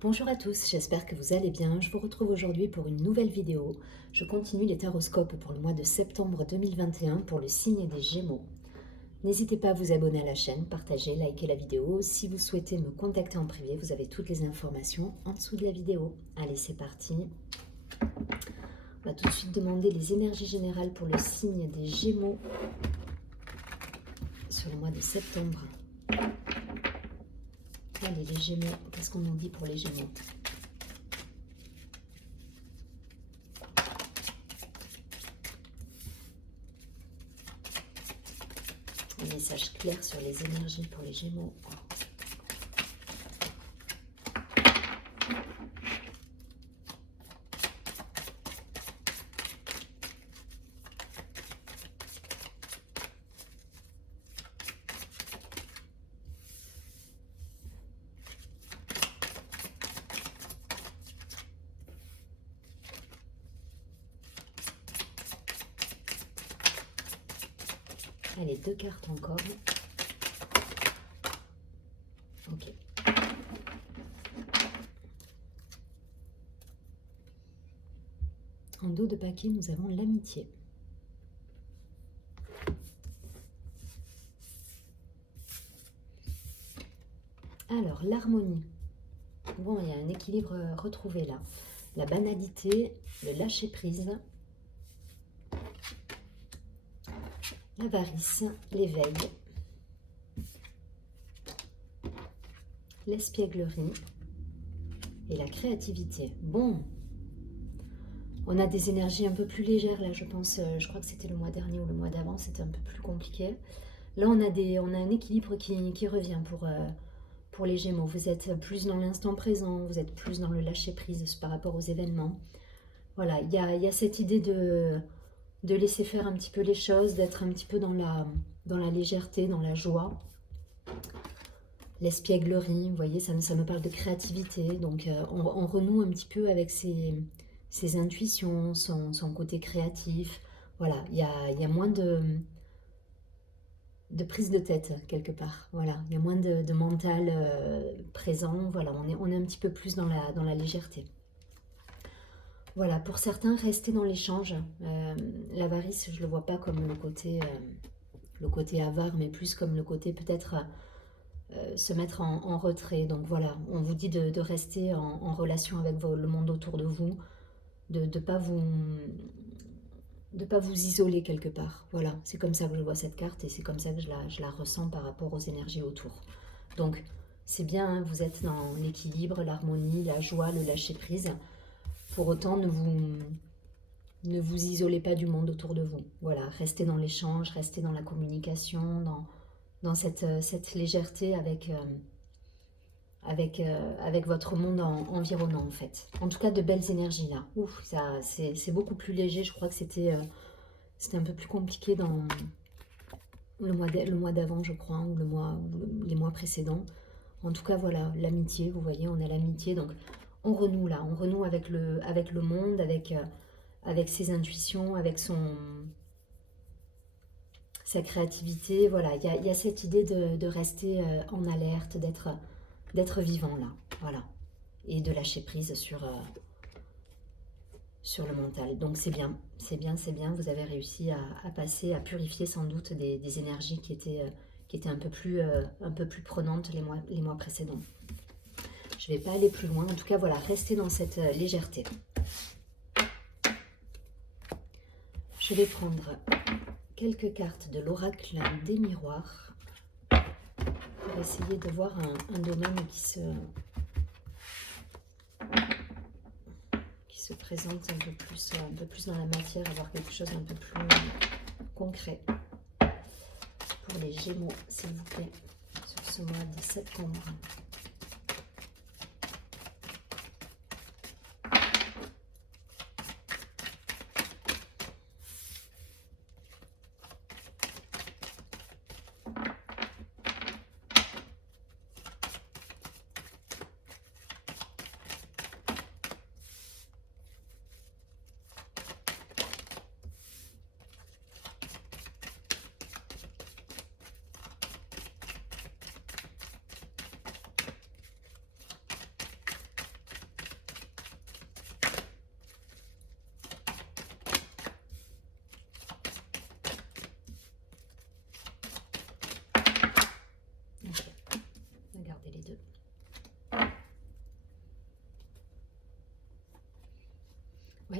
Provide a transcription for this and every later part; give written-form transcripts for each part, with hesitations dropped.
Bonjour à tous, j'espère que vous allez bien. Je vous retrouve aujourd'hui pour une nouvelle vidéo. Je continue les taroscopes pour le mois de septembre 2021 pour le signe des Gémeaux. N'hésitez pas à vous abonner à la chaîne, partager, liker la vidéo. Si vous souhaitez me contacter en privé, vous avez toutes les informations en dessous de la vidéo. Allez, c'est parti. On va tout de suite demander les énergies générales pour le signe des Gémeaux sur le mois de septembre. Allez, les Gémeaux, qu'est-ce qu'on nous dit pour les Gémeaux ? Un message clair sur les énergies pour les Gémeaux. Allez, deux cartes encore. Ok. En dos de paquet, nous avons l'amitié. Alors, l'harmonie. Bon, il y a un équilibre retrouvé là. La banalité, le lâcher-prise, l'avarice, l'éveil, l'espièglerie et la créativité. Bon, on a des énergies un peu plus légères là, je pense. Je crois que c'était le mois dernier ou le mois d'avant, c'était un peu plus compliqué. Là, on a un équilibre qui revient pour les Gémeaux. Vous êtes plus dans l'instant présent, vous êtes plus dans le lâcher-prise par rapport aux événements. Voilà, il y a cette idée de laisser faire un petit peu les choses, d'être un petit peu dans la légèreté, dans la joie. L'espièglerie, vous voyez, ça me parle de créativité. Donc, on renoue un petit peu avec ses intuitions, son côté créatif. Voilà, il y a moins de prise de tête, quelque part. Voilà, il y a moins de mental présent. Voilà, on est un petit peu plus dans la légèreté. Voilà, pour certains, rester dans l'échange. L'avarice, je ne le vois pas comme le côté avare, mais plus comme le côté peut-être se mettre en retrait. Donc voilà, on vous dit de rester en relation avec le monde autour de vous, de ne pas vous isoler quelque part. Voilà, c'est comme ça que je vois cette carte et c'est comme ça que je la ressens par rapport aux énergies autour. Donc, c'est bien, hein, vous êtes dans l'équilibre, l'harmonie, la joie, le lâcher-prise. Pour autant, ne vous isolez pas du monde autour de vous. Voilà, restez dans l'échange, restez dans la communication, dans cette légèreté avec votre monde environnant en fait. En tout cas, de belles énergies là. Ouf, c'est beaucoup plus léger. Je crois que c'était un peu plus compliqué dans le mois d'avant, je crois, ou les mois précédents. En tout cas, voilà, l'amitié, vous voyez, on a l'amitié. Donc, on renoue là, on renoue avec le monde, avec ses intuitions, avec sa créativité. Voilà, il y a cette idée de rester en alerte, d'être vivant là, voilà. Et de lâcher prise sur le mental. Donc c'est bien, c'est bien, c'est bien. Vous avez réussi à passer, à purifier sans doute des énergies qui étaient un peu plus prenantes les mois précédents. Je ne vais pas aller plus loin. En tout cas, voilà, restez dans cette légèreté. Je vais prendre quelques cartes de l'oracle des miroirs pour essayer de voir un domaine qui se présente un peu plus dans la matière, avoir quelque chose un peu plus concret pour les Gémeaux, s'il vous plaît, sur ce mois de septembre.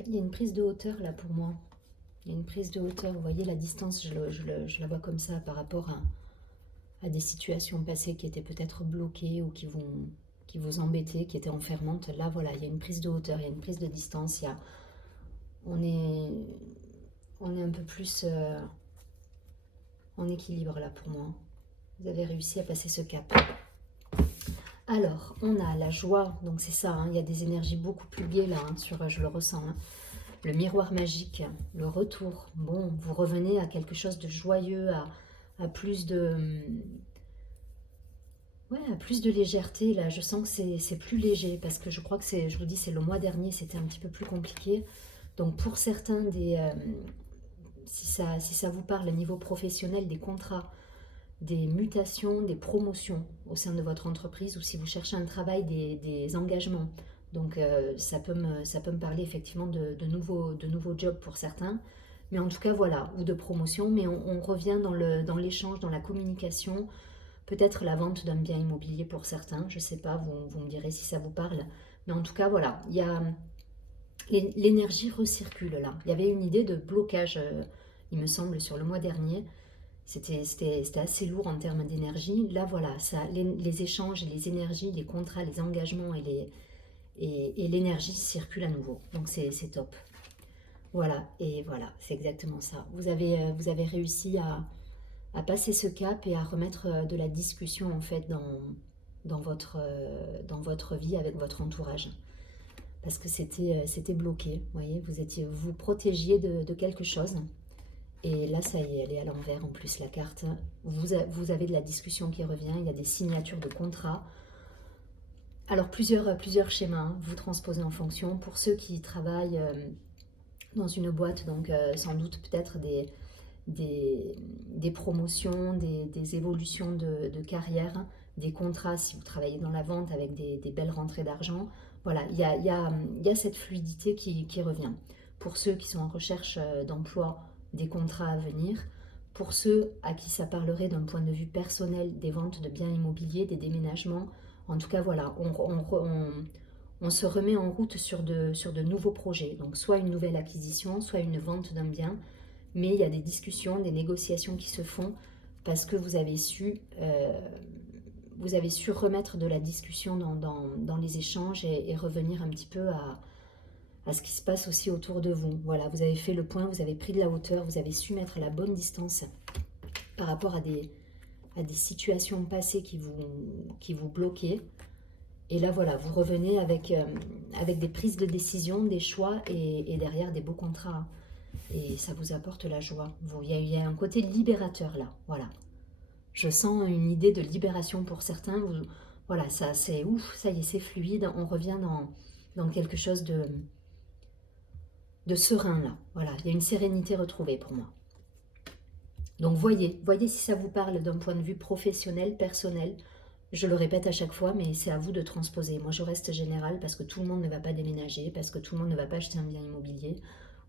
il y a une prise de hauteur là pour moi. Il y a une prise de hauteur, vous voyez la distance, je la vois comme ça par rapport à des situations passées qui étaient peut-être bloquées ou qui vous embêtaient, qui étaient enfermantes. Là voilà, il y a une prise de hauteur, il y a une prise de distance, on est un peu plus en équilibre là pour moi. Vous avez réussi à passer ce cap. Alors, on a la joie, donc c'est ça, hein, il y a des énergies beaucoup plus gaies là, hein, je le ressens. Hein. Le miroir magique, le retour. Bon, vous revenez à quelque chose de joyeux, à plus de... Ouais, à plus de légèreté là. Je sens que c'est plus léger parce que je crois que je vous dis, c'est le mois dernier, c'était un petit peu plus compliqué. Donc pour certains, si ça vous parle au niveau professionnel, des contrats, des mutations, des promotions au sein de votre entreprise ou si vous cherchez un travail, des engagements. Donc ça peut me parler effectivement de nouveaux jobs pour certains. Mais en tout cas, voilà, ou de promotion. Mais on revient dans l'échange, dans la communication. Peut-être la vente d'un bien immobilier pour certains. Je ne sais pas, vous me direz si ça vous parle. Mais en tout cas, voilà, il y a... L'énergie recircule là. Il y avait une idée de blocage, il me semble, sur le mois dernier. C'était assez lourd en termes d'énergie. Là, voilà, ça, les échanges, les énergies, les contrats, les engagements et l'énergie circulent à nouveau. Donc, c'est top. Voilà, et voilà, c'est exactement ça. Vous avez réussi à passer ce cap et à remettre de la discussion, en fait, dans votre vie avec votre entourage. Parce que c'était bloqué, vous voyez, vous protégiez de quelque chose. Et là, ça y est, elle est à l'envers en plus, la carte. Vous avez de la discussion qui revient, il y a des signatures de contrats. Alors, plusieurs schémas, hein, vous transposez en fonction. Pour ceux qui travaillent dans une boîte, donc sans doute peut-être des promotions, des évolutions de carrière, des contrats si vous travaillez dans la vente avec des belles rentrées d'argent. Voilà, il y a cette fluidité qui revient. Pour ceux qui sont en recherche d'emploi, des contrats à venir. Pour ceux à qui ça parlerait d'un point de vue personnel, des ventes de biens immobiliers, des déménagements. En tout cas, voilà, on se remet en route sur de nouveaux projets. Donc, soit une nouvelle acquisition, soit une vente d'un bien. Mais il y a des discussions, des négociations qui se font parce que vous avez su remettre de la discussion dans les échanges et revenir un petit peu à ce qui se passe aussi autour de vous. Voilà, vous avez fait le point, vous avez pris de la hauteur, vous avez su mettre la bonne distance par rapport à des situations passées qui vous bloquaient. Et là, voilà, vous revenez avec des prises de décision, des choix et derrière des beaux contrats. Et ça vous apporte la joie. Il y a un côté libérateur là, voilà. Je sens une idée de libération pour certains. Voilà, ça c'est ouf, ça y est, c'est fluide. On revient dans quelque chose de serein là. Voilà, il y a une sérénité retrouvée pour moi. Donc voyez si ça vous parle d'un point de vue professionnel, personnel. Je le répète à chaque fois, mais c'est à vous de transposer. Moi, je reste générale parce que tout le monde ne va pas déménager, parce que tout le monde ne va pas acheter un bien immobilier,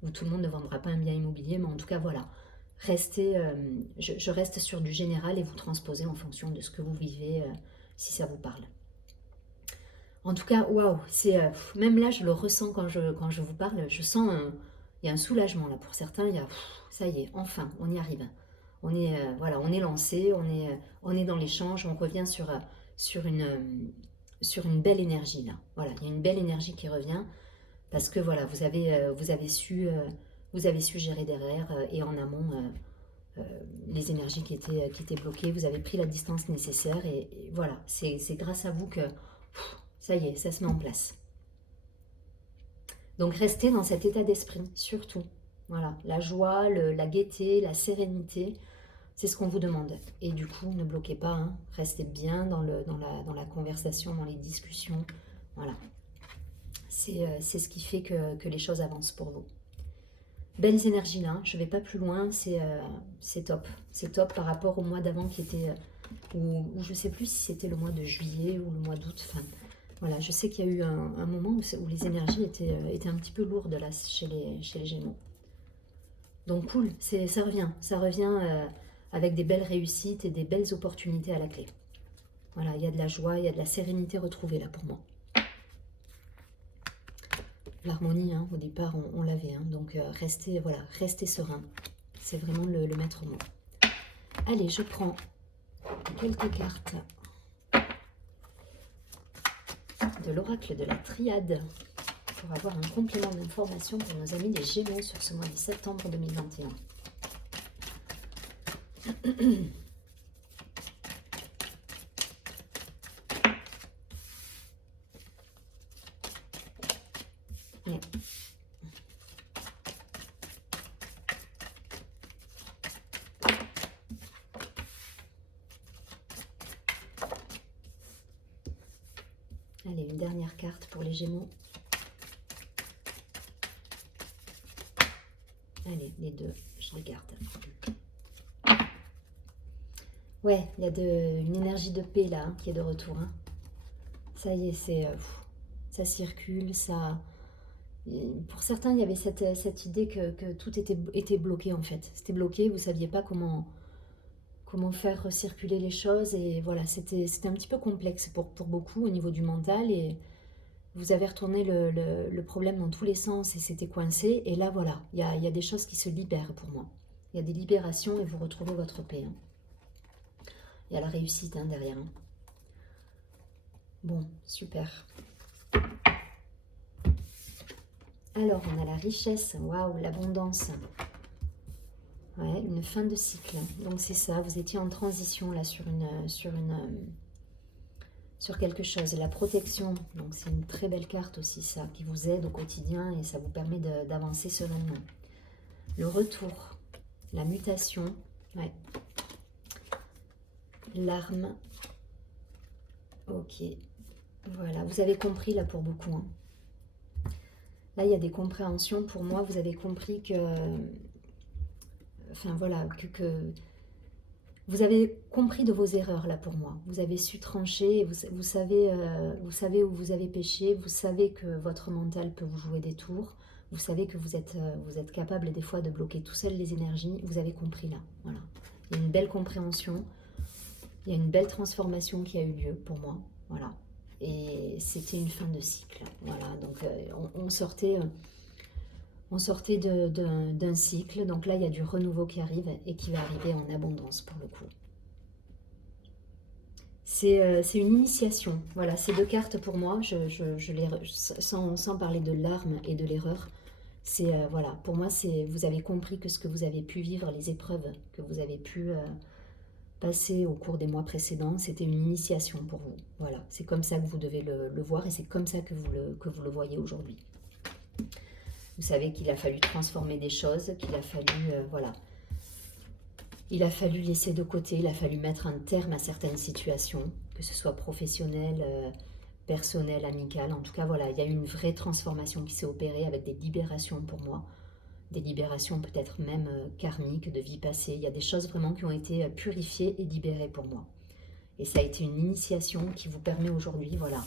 ou tout le monde ne vendra pas un bien immobilier, mais en tout cas, voilà. Je reste sur du général et vous transposez en fonction de ce que vous vivez, si ça vous parle. En tout cas, waouh, même là, je le ressens quand je vous parle, je sens, il y a un soulagement là pour certains, ça y est, enfin, on y arrive. On est lancé, on est dans l'échange, on revient sur une belle énergie là. Voilà, il y a une belle énergie qui revient parce que voilà, vous avez su gérer derrière et en amont les énergies qui étaient bloquées. Vous avez pris la distance nécessaire et voilà, c'est grâce à vous que ça y est, ça se met en place. Donc restez dans cet état d'esprit, surtout. Voilà, la joie, la gaieté, la sérénité, c'est ce qu'on vous demande. Et du coup, ne bloquez pas, hein. Restez bien dans la conversation, dans les discussions. Voilà. C'est ce qui fait que les choses avancent pour vous. Belles énergies là, je ne vais pas plus loin, c'est top. C'est top par rapport au mois d'avant qui était, ou je ne sais plus si c'était le mois de juillet ou le mois d'août. Enfin, voilà, je sais qu'il y a eu un moment où les énergies étaient un petit peu lourdes là chez les Gémeaux. Donc cool, ça revient avec des belles réussites et des belles opportunités à la clé. Voilà, il y a de la joie, il y a de la sérénité retrouvée là pour moi. L'harmonie, hein, au départ, on l'avait. Hein, donc, restez, voilà, restez serein. C'est vraiment le maître mot. Allez, je prends quelques cartes de l'oracle de la triade pour avoir un complément d'information pour nos amis les Gémeaux sur ce mois de septembre 2021. Ouais. Allez, une dernière carte pour les Gémeaux. Allez, les deux, je les garde. Ouais, il y a une énergie de paix là, hein, qui est de retour. Hein. Ça y est, ça circule, ça... Pour certains, il y avait cette idée que tout était bloqué en fait. C'était bloqué, vous ne saviez pas comment faire recirculer les choses. Et voilà, c'était un petit peu complexe pour beaucoup au niveau du mental. Et vous avez retourné le problème dans tous les sens et c'était coincé. Et là, voilà, il y a des choses qui se libèrent pour moi. Il y a des libérations et vous retrouvez votre paix. Hein. Il y a la réussite hein, derrière. Hein. Bon, super. Alors, on a la richesse, waouh, l'abondance. Ouais, une fin de cycle. Donc c'est ça, vous étiez en transition là sur quelque chose. La protection, donc c'est une très belle carte aussi ça, qui vous aide au quotidien et ça vous permet d'avancer sereinement. Le retour, la mutation, ouais. L'arme. Ok, voilà, vous avez compris là pour beaucoup. Hein. Là, il y a des compréhensions. Pour moi, vous avez compris que... Enfin, voilà, que vous avez compris de vos erreurs, là, pour moi. Vous avez su trancher, vous savez où vous avez péché, vous savez que votre mental peut vous jouer des tours, vous savez que vous êtes capable, des fois, de bloquer tout seul les énergies. Vous avez compris, là. Voilà. Il y a une belle compréhension. Il y a une belle transformation qui a eu lieu, pour moi. Voilà. Et c'était une fin de cycle. Voilà, donc on sortait d'un cycle. Donc là, il y a du renouveau qui arrive et qui va arriver en abondance pour le coup. C'est une initiation. Voilà, ces deux cartes pour moi, sans parler de l'arme et de l'erreur, c'est voilà, pour moi, vous avez compris que ce que vous avez pu vivre, les épreuves que vous avez pu passé au cours des mois précédents, c'était une initiation pour vous. Voilà, c'est comme ça que vous devez le voir et c'est comme ça que vous le voyez aujourd'hui. Vous savez qu'il a fallu transformer des choses, qu'il a fallu, voilà, il a fallu laisser de côté, il a fallu mettre un terme à certaines situations, que ce soit professionnel, personnel, amical. En tout cas, voilà, il y a eu une vraie transformation qui s'est opérée avec des libérations pour moi. Des libérations peut-être même karmiques, de vie passée. Il y a des choses vraiment qui ont été purifiées et libérées pour moi. Et ça a été une initiation qui vous permet aujourd'hui, voilà,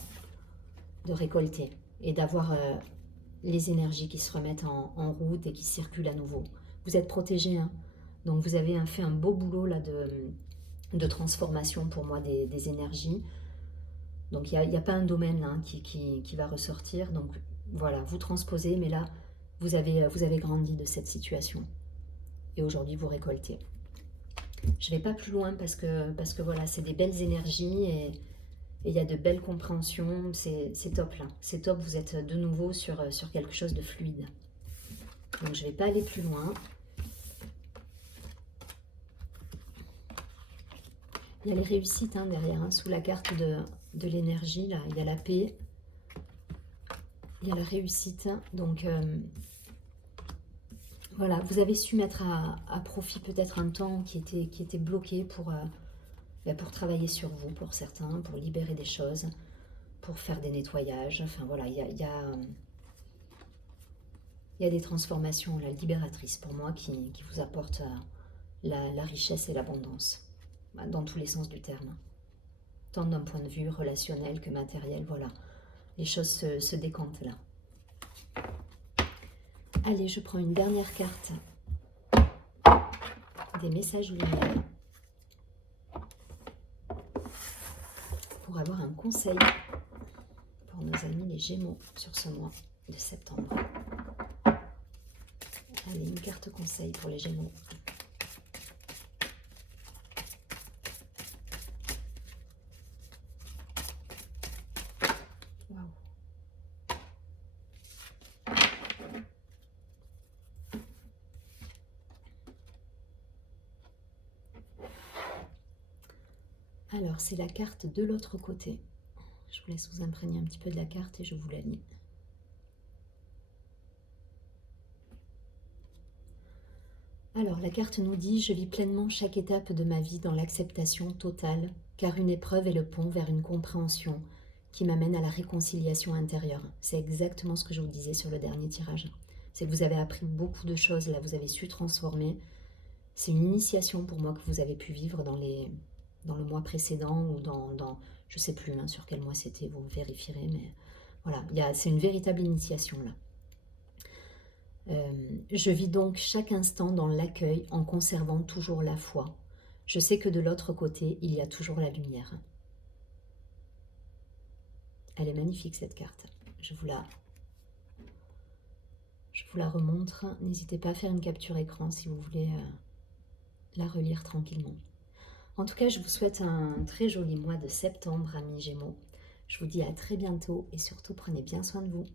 de récolter et d'avoir les énergies qui se remettent en route et qui circulent à nouveau. Vous êtes protégés, hein, donc vous avez fait un beau boulot là de transformation pour moi des énergies. Donc il n'y a pas un domaine là, qui va ressortir. Donc voilà, vous transposez, mais là, vous avez grandi de cette situation. Et aujourd'hui, vous récoltez. Je ne vais pas plus loin parce que voilà, c'est des belles énergies et il y a de belles compréhensions. C'est top là. C'est top, vous êtes de nouveau sur quelque chose de fluide. Donc je ne vais pas aller plus loin. Il y a les réussites hein, derrière, hein, sous la carte de l'énergie. Là, il y a la paix. Il y a la réussite. Donc... voilà, vous avez su mettre à profit peut-être un temps qui était bloqué pour travailler sur vous, pour certains, pour libérer des choses, pour faire des nettoyages. Enfin voilà, il y a des transformations là, libératrices pour moi qui vous apportent la richesse et l'abondance, dans tous les sens du terme. Tant d'un point de vue relationnel que matériel, voilà. Les choses se décantent là. Allez, je prends une dernière carte des messages lumière pour avoir un conseil pour nos amis les Gémeaux sur ce mois. de septembre. Allez, une carte conseil pour les Gémeaux. Waouh. Alors, c'est la carte de l'autre côté. Je vous laisse vous imprégner un petit peu de la carte et je vous la lis. Alors, la carte nous dit « Je vis pleinement chaque étape de ma vie dans l'acceptation totale, car une épreuve est le pont vers une compréhension qui m'amène à la réconciliation intérieure. » C'est exactement ce que je vous disais sur le dernier tirage. C'est que vous avez appris beaucoup de choses, là, vous avez su transformer. C'est une initiation pour moi que vous avez pu vivre dans le mois précédent ou je ne sais plus sur quel mois c'était, vous vérifierez, mais voilà, c'est une véritable initiation là. Je vis donc chaque instant dans l'accueil en conservant toujours la foi. Je sais que de l'autre côté, il y a toujours la lumière. Elle est magnifique cette carte. Je vous la remontre. N'hésitez pas à faire une capture écran si vous voulez la relire tranquillement. En tout cas, je vous souhaite un très joli mois de septembre, amis Gémeaux. Je vous dis à très bientôt et surtout prenez bien soin de vous.